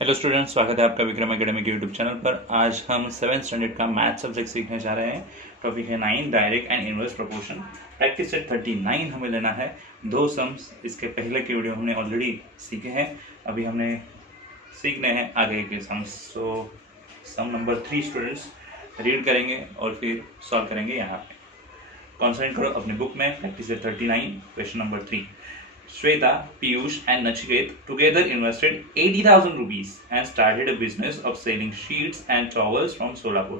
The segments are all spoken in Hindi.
हेलो स्टूडेंट्स, स्वागत है आपका विक्रम एकेडमी के यूट्यूब चैनल पर। आज हम 7th स्टैंडर्ड का मैथ सब्जेक्ट सीखने जा रहे हैं। टॉपिक है 9 direct and inverse proportion. Practice set 39 हमें लेना है। दो सम्स इसके पहले के वीडियो हमने ऑलरेडी सीखे हैं, अभी हमने सीखने हैं आगे के सम्स। सो सम नंबर 3 स्टूडेंट्स रीड करेंगे और फिर सॉल्व करेंगे। यहाँ पे कॉन्सेंट्रेट करो अपने बुक में। Practice set 39 question number 3। Shweta, Piyush and Nachiket together invested 80,000 rupees and started a business of selling sheets and towels from Solapur.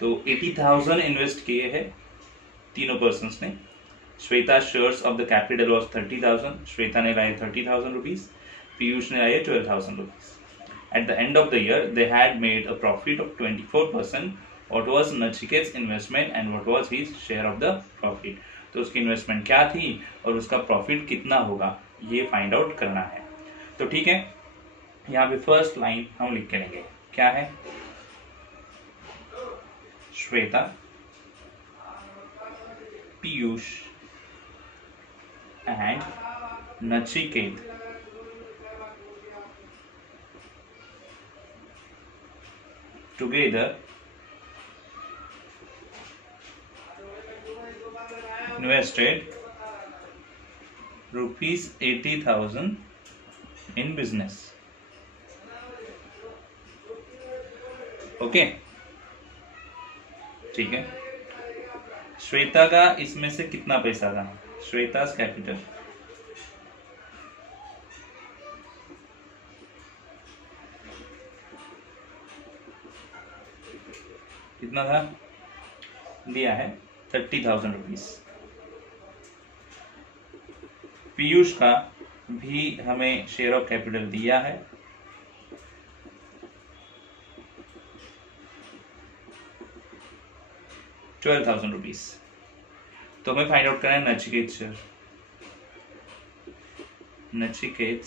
तो 80,000 इन्वेस्ट किए हैं तीनों पर्सन्स ने। Shweta shares of the capital was 30,000। Shweta ने लाए 30,000 रुपीज, पीयूष ने लाए 12,000 rupees. At the end of the year they had made a profit of 24%. What was Nachiket's investment and what was his share of the profit? तो उसकी इन्वेस्टमेंट क्या थी और उसका प्रॉफिट कितना होगा, ये फाइंड आउट करना है। तो ठीक है, यहाँ पे फर्स्ट लाइन हम लिख के लेंगे। क्या है? Shweta, Piyush and Nachiket together invested rupees 80,000 in business. Okay, ठीक है। श्वेता का इसमें से कितना पैसा था? श्वेता कैपिटल कितना था? दिया है 30,000 रुपीज। पीयूष का भी हमें शेयर ऑफ कैपिटल दिया है 12,000 रुपीज। तो हमें फाइंड आउट करना है Nachiket share. Nachiket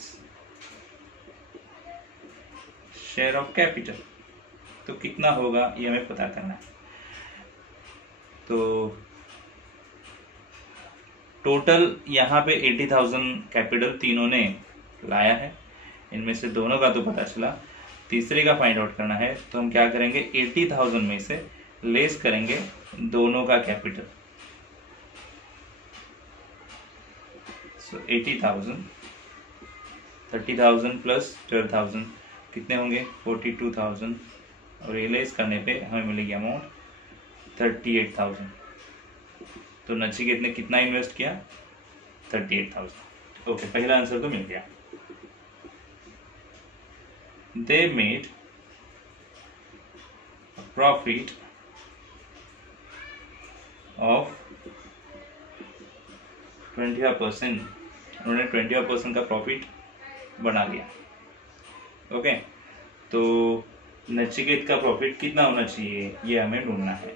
share of capital तो कितना होगा ये हमें पता करना है। तो टोटल यहाँ पे 80,000 कैपिटल तीनों ने लाया है। इनमें से दोनों का तो पता चला, तीसरे का फाइंड आउट करना है। तो हम क्या करेंगे, 80,000 में से लेस करेंगे दोनों का कैपिटल। सो 80,000, 30,000 प्लस 12,000 कितने होंगे? 42,000। और ये लेस करने पे हमें मिलेगी अमाउंट 38,000। तो नचिकेत ने कितना इन्वेस्ट किया? 38,000। ओके, पहला आंसर तो मिल गया। They made profit of 25%। उन्होंने 25% का प्रॉफिट बना लिया। ओके, तो नचिकेत का प्रॉफिट कितना होना चाहिए ये हमें ढूंढना है।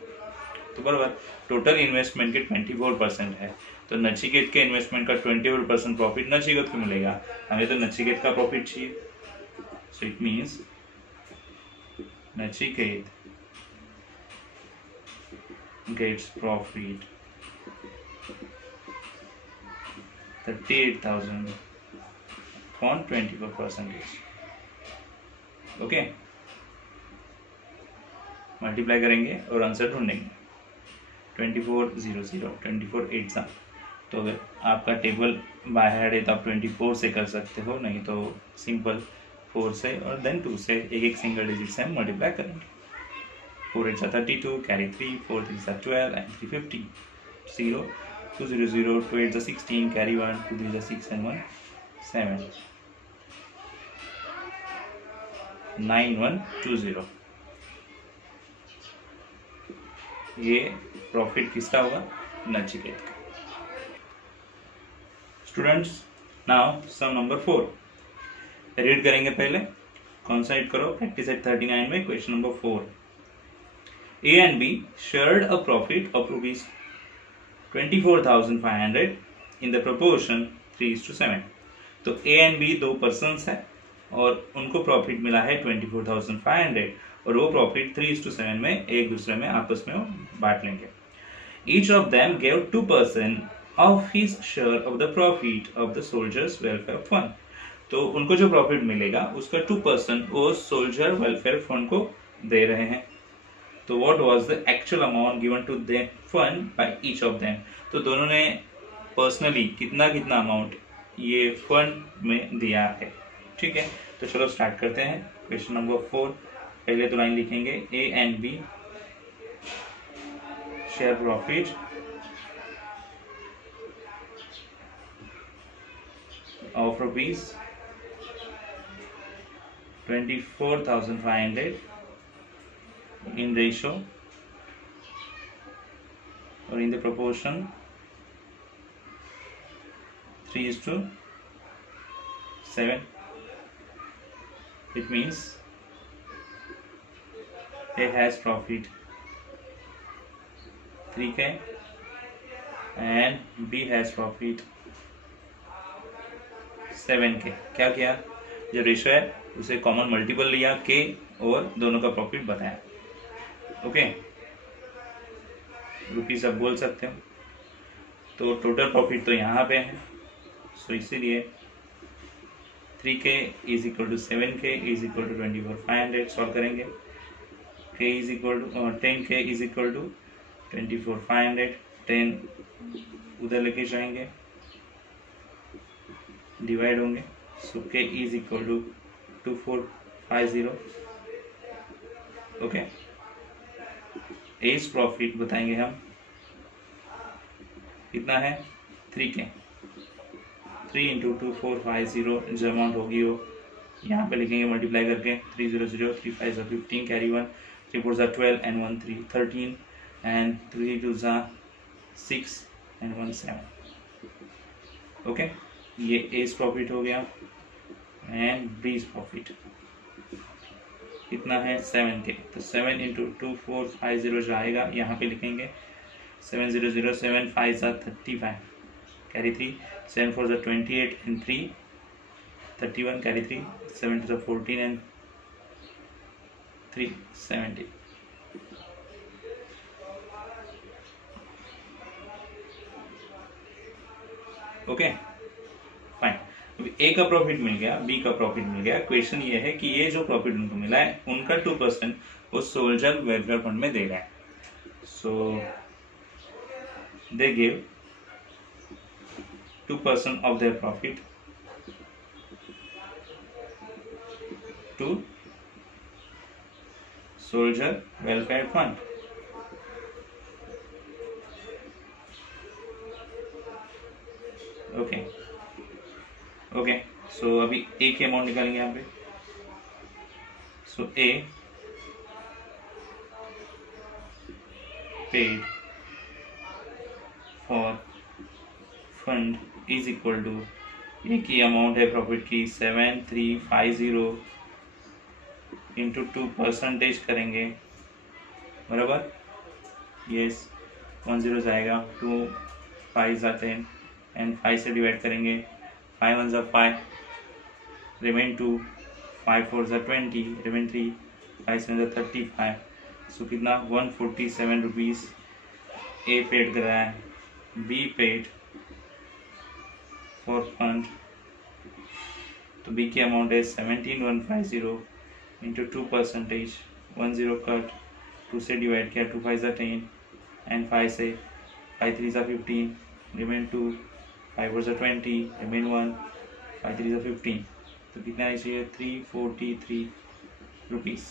तो बराबर टोटल इन्वेस्टमेंट के 24% है, तो नचिकेत के इन्वेस्टमेंट का 24% प्रॉफिट नचिकेत को मिलेगा। हमें तो नचिकेत का प्रॉफिट चाहिए। So it means Nachiket gets profit 38,000 upon 24%। Okay, multiply करेंगे और आंसर ढूंढेंगे। 24,0,0 24,8 तो अगर आपका टेबल बाय हेड है तो आप 24 से कर सकते हो, नहीं तो सिंपल 4 से और देन 2 से एक एक सिंगल डिजिट से हम मल्टीप्लाई करेंगे। 4 8 32, कैरी 3, 4 3 12 एंड 350। 0 2 0 0, 2 8 16, carry 1, 2 3 6 and 1 7, 9 1 2 0। ये प्रॉफिट किसका होगा? नचिकेत का। Students, now sum number 4 read करेंगे। पहले कॉन्सेंट्रेट करो। प्रैक्टिस सेट 39 में question number 4। A and B shared a profit of rupees 24,500 in the proportion 3:7। तो ए एंड बी दो पर्सन्स है और उनको प्रॉफिट मिला है 24,500 और वो प्रॉफिट 3:7 में एक दूसरे में आपस में बांट लेंगे। Each of them gave 2% of his share of the profit of the soldiers' welfare fund. तो उनको जो प्रॉफिट मिलेगा उसका 2% वो सोल्जर वेलफेयर फंड को दे रहे हैं। तो what was the actual amount given to the fund by each of them, तो दोनों ने पर्सनली कितना कितना अमाउंट ये फंड में दिया है। ठीक है, तो चलो स्टार्ट करते हैं। क्वेश्चन नंबर 4, पहले तो लाइन लिखेंगे A and B share profit of rupees 24,500 in ratio or in the proportion 3:7. It means A has profit 3K and B has profit 7K। क्या किया, जो रेशो है उसे कॉमन मल्टीपल लिया K और दोनों का प्रॉफिट बताया। ओके, रुपीज अब बोल सकते हो। तो टोटल प्रॉफिट तो यहाँ पे है, सो इसीलिए 3K is equal to 7K is equal to 24,500 solve करेंगे। K is equal to 10K is equal to 24,500, 10 उधर लेके जाएंगे, डिवाइड होंगे, so K is equal to 2450। Okay, as profit बताएंगे हम कितना है 3K, 3 इंटू 2450 जो अमाउंट होगी वो यहाँ पे लिखेंगे मल्टीप्लाई करके 300, 3 5 15 carry 1, 3 4 12 and 1 3 13 and 3 2 6 and 1 7। Okay, ये एज प्रॉफिट हो गया। एंड बीज प्रॉफिट कितना है 7K, तो 7 इंटू 2450 जो आएगा यहाँ पे लिखेंगे 700, 7 5 35 carry 3, 7 4 28 and 3 31 carry 3, 7 2 14 and 3 70। Okay fine, A का प्रॉफिट मिल गया, बी का प्रॉफिट मिल गया। क्वेश्चन ये है कि ये जो प्रॉफिट उनको मिला है उनका 2% वो सोल्जर वेलफेयर फंड में दे रहा है। So they give 2% of their profit to soldier welfare fund. Okay okay, so अभी ए की अमाउंट निकालेंगे यहाँ पे। So A paid for fund is equal to, A की अमाउंट है प्रॉफिट की 7350 इंटू 2% करेंगे, बराबर। यस, 10 जाएगा, 2 5 आते हैं एंड 5 से डिवाइड करेंगे, 5 1 5 रिमेन 2, 5 4 20 रिमेन 3, 5 7 35। सो कितना 147 रुपीज ए पेड कर रहा है, बी पेड फॉर फंड, तो बी की अमाउंट है 17,150 इंटू 2%, 10 कट, 2 से डिवाइड किया, 2 5 10 एंड 5 से 5 3 15 रिमेन 2, 5 4 20 रिमेन 1, 5 3 15। तो कितना चाहिए 343 रुपीज।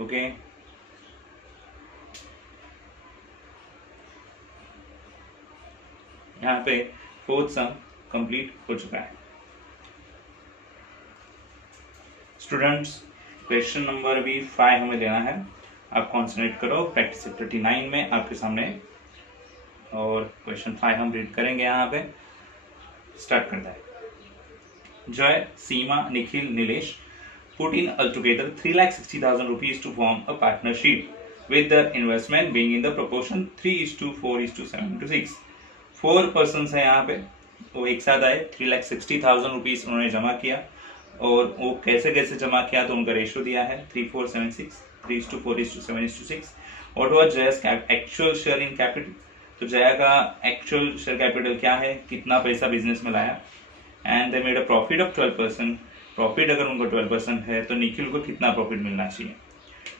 ओके, यहाँ पे फोर्थ सम कंप्लीट हो चुका है। स्टूडेंट्स, क्वेश्चन नंबर भी 5 हमें लेना है। आप कॉन्सेंट्रेट करो, प्रैक्टिस 39 में आपके सामने, और क्वेश्चन 5 हम रीड करेंगे। यहाँ पे स्टार्ट करता है। जय, सीमा, Nikhil, Nilesh put in altogether 3,60,000 rupees to form a partnership with the investment being in the proportion 3:4:7:6। 4 persons है यहाँ पे, वो एक साथ आए, 3,60,000 रुपीज उन्होंने जमा किया, और वो कैसे कैसे जमा किया तो उनका रेशियो दिया है 3:4:7:6, 3:4:7:6। और वो जयस एक्चुअल शेयर इन कैपिटल, तो जया का एक्चुअल शेयर कैपिटल क्या है, कितना पैसा बिजनेस में लाया, and they made a profit of 12%। Profit अगर उनको 12% है तो निखिल को कितना प्रॉफिट मिलना चाहिए।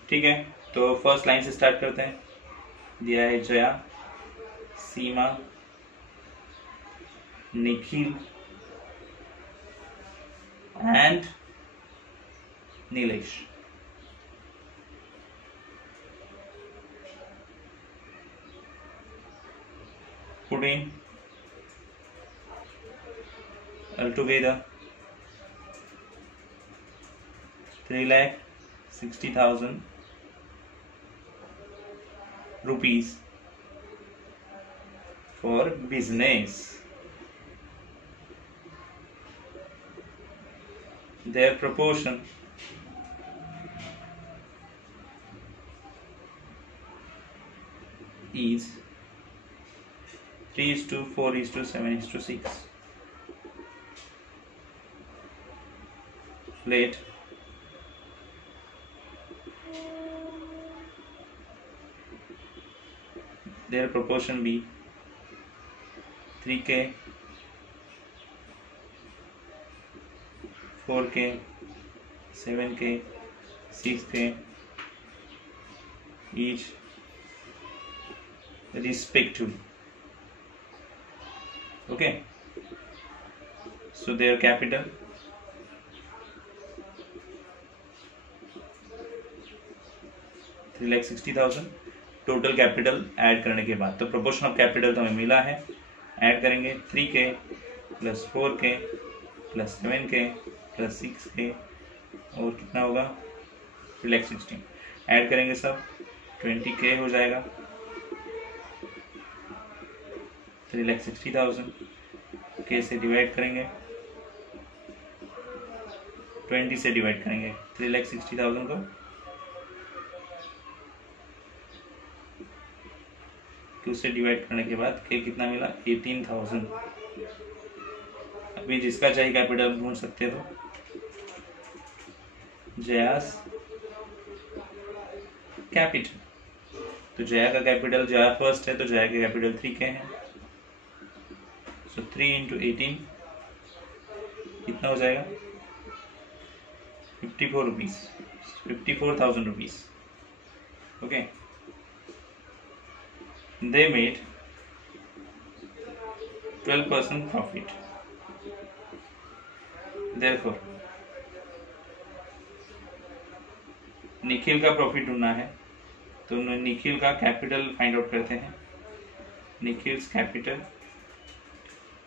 ठीक है, तो फर्स्ट लाइन से स्टार्ट करते हैं। दिया है Jaya, Seema, Nikhil and Nilesh. Put in altogether 3,60,000 rupees for business. Their proportion is 3:4:7:6. Let their proportion be 3K, 4K, 7K, 6K each respectively. Okay, so their capital $3,60,000 total capital add करने के बाद। तो प्रोपोर्शन ऑफ कैपिटल तो हमें मिला है, ऐड करेंगे 3K plus 4K plus 7K plus 6K और कितना होगा 3,60,000। ऐड करेंगे सब 20K हो जाएगा। 3,60,000 K से डिवाइड करेंगे, 20 से डिवाइड करेंगे 3,60,000 को, Q से डिवाइड करने के बाद K कितना मिला 18,000। अभी जिसका चाहिए कैपिटल ढूंढ सकते हो। जयास कैपिटल, तो जया का कैपिटल, जया फर्स्ट है तो जया का कैपिटल 3K है। सो 3 × 18 कितना हो जाएगा 54 rupees, 54,000 rupees. Okay, they made 12% profit. Therefore, Nikhil का प्रॉफिट ढूंढना है तो निखिल का कैपिटल फाइंड आउट करते हैं। निखिल्स कैपिटल,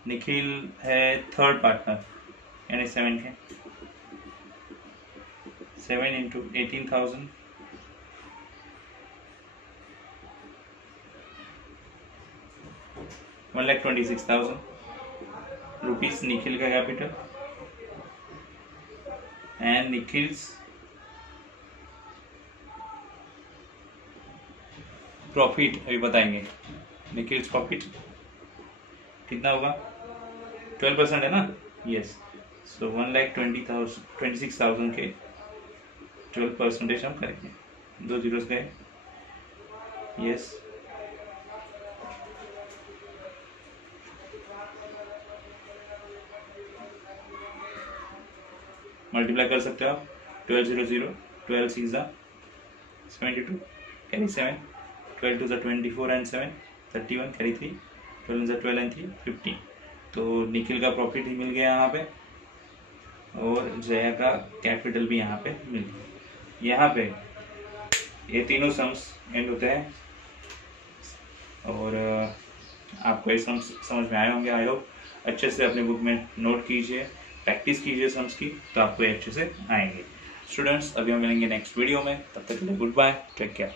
निखिल है थर्ड पार्टनर यानी 7 के, 7 × 18,000 1,26,000 रुपीज निखिल का कैपिटल। एंड निखिल्स प्रॉफिट अभी बताएंगे। निखिल्स प्रॉफिट कितना होगा 12% है ना, यस। सो 1,26,000 के 12% हम करेंगे, 2 जीरोस गए, यस। मल्टीप्लाई कर सकते हो आप, 12 0 0, 12 6 72, कैरी 7, 12 2 24 and 7 31, कैरी 3, 12 12 and 3 15। तो निखिल का प्रॉफिट ही मिल गया यहाँ पे और जया का कैपिटल भी यहाँ पे मिल गया। यहाँ पे ये तीनों सम्स एंड होते हैं और आपको ये सम्स समझ में आए होंगे। आई होप अच्छे से अपने बुक में नोट कीजिए, प्रैक्टिस कीजिए सम्स की, तो आपको अच्छे से आएंगे। स्टूडेंट्स, अभी हम मिलेंगे नेक्स्ट वीडियो में, तब तक के लिए गुड बाय, टेक केयर।